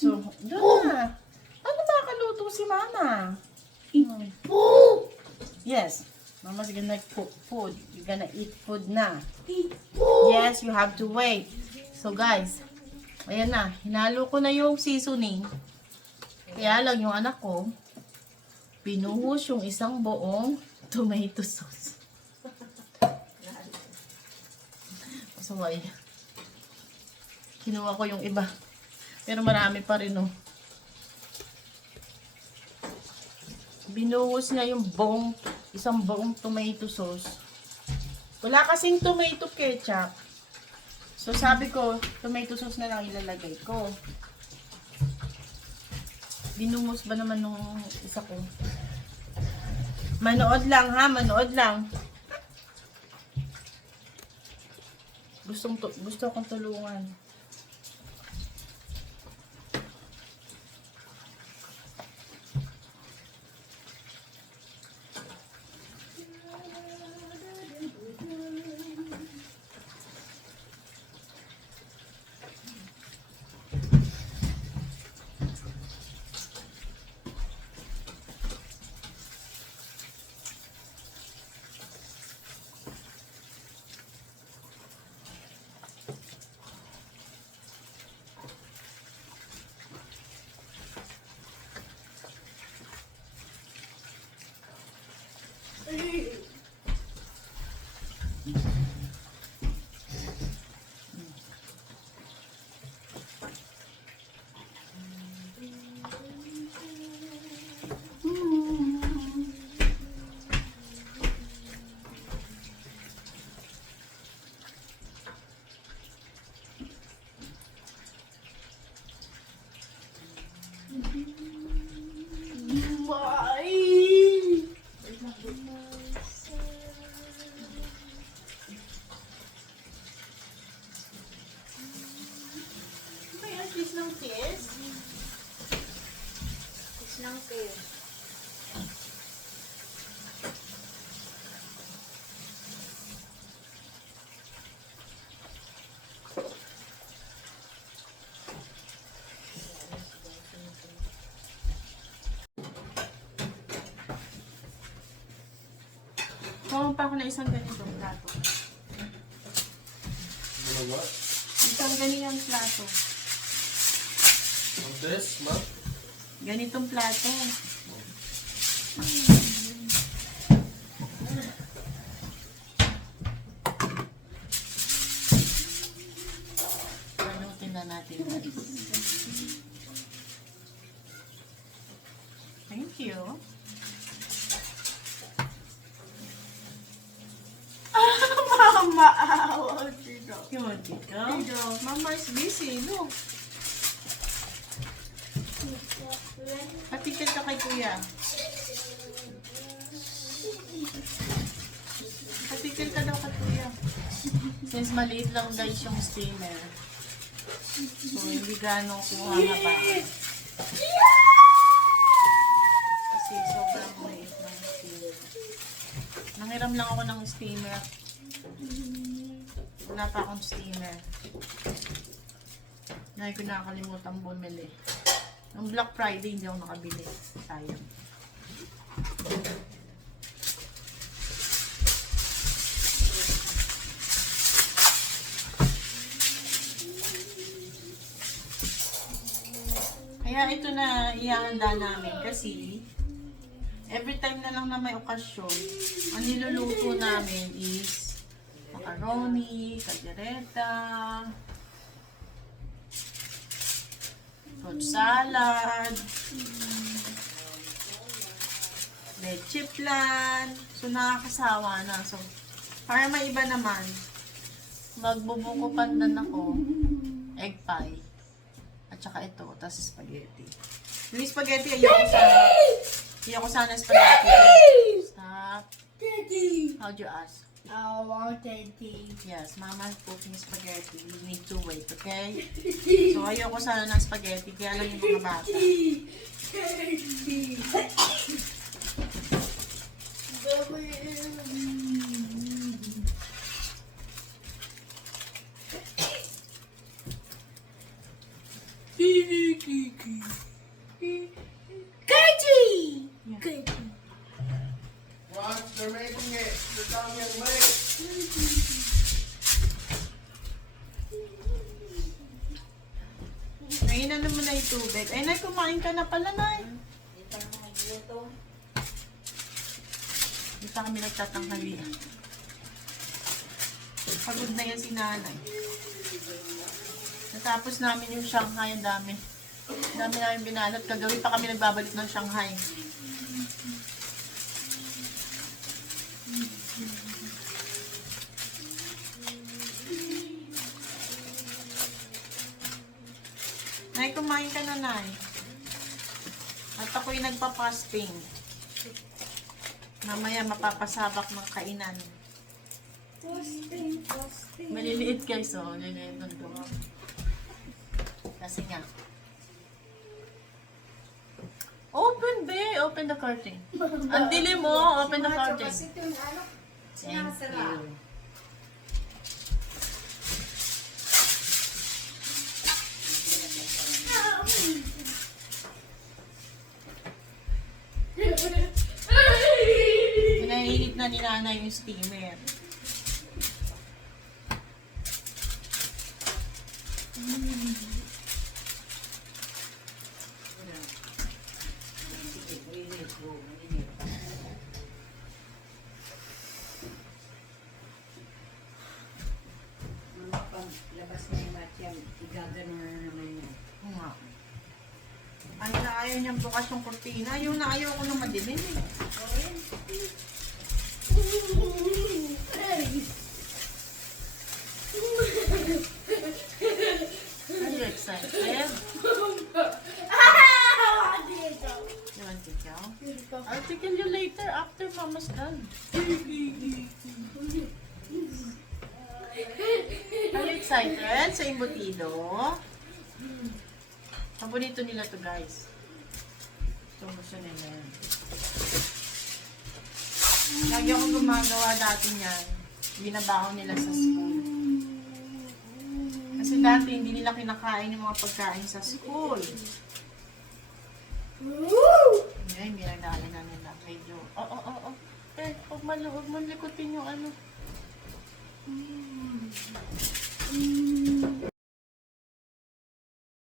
So, doon na. Ano makakaluto si Mama? Yes. Mama's gonna cook food. You're gonna eat food na. Yes, you have to wait. So guys, ayan na. Hinalo ko na yung seasoning. Kaya lang yung anak ko, binuhos yung isang buong tomato sauce. So, ay, kinuha ko yung iba. Pero marami pa rin, oh. Binuhos niya yung isang buong tomato sauce. Wala kasing tomato ketchup. So, sabi ko, tomato sauce na lang ilalagay ko. Binuhos ba naman nung isa ko? Manood lang, ha? Manood lang. Gusto akong tulungan. Kiss ng kiss? Kiss ng kiss. Kuha pa ako na isang ganitong plato. Ano ba? Isang ganitong plato. Ang best, ma? Ganitong plato. Panutin na natin. Thank you. Mama, awa, Tito. You want it, go? Tito, Mama is busy, look. Patikil ka kay kuya. Patikil ka daw kay kuya. Since maliit lang guys yung steamer. So, hindi gano'ng kuha nga ba. Kasi sobrang maliit ng steamer. Nangiram lang ako ng steamer. Wala pa akong steamer. Ngayon ko nakakalimutan bumili. Nung Black Friday, hindi ako nakabili. Sayang. Kaya ito na ihahanda namin kasi every time na lang na may okasyon, ang niluluto namin is macaroni, caldereta, fruit salad, leche flan. So, nakakasawa na. So, para maiba naman, magbubuko pandan ako, egg pie, at saka ito, tas spaghetti. Yung spaghetti, ayoko sana spaghetti. Stop. How'd you ask? I want Teddy. Yes, Mama's cooking spaghetti. You need to wait, okay? So, ayoko sana ng spaghetti, kaya lang yung mga bata. Teddy. Katie! Yeah. Katie. Watch, they're making it. They're coming in late. Ngayon, ano mo na yung tubig? Ay, Nay, kumain ka na pala, Nay. Dito kami nagtatanghali. Pagod na yan si Nanay. Natapos namin yung Shanghai, ang dami. Ang dami namin binalot. Kagabi pa kami nagbabalik ng Shanghai. Nay, kumain ka na, Nay. At ako'y nagpa-fasting. Mamaya mapapasabak ng kainan. Posting. Maliliit guys, oh. Maliliit ng duha. Kasi nga. Open, be. Open the curtain. Ang dilim mo. Open the curtain. Thank you. Pinainit na ni Nanay yung steamer. Labas na yung batyang, igagano na naman yan. Oo nga. Ayaw niyang bukas yung kurtina. Ayaw ko na madilim eh. Are you excited? You want to go? I'll tickle you later after Mama's done. Are you excited sa embutido? Paborito nila to guys. Gusto nila yan. Lagi akong gumagawa dati niyan. Binabaon nila sa school. Kasi dati hindi nila kinakain yung mga pagkain sa school. Ngayon, binagdala na nila. Medyo, Eh, huwag man likutin yung ano.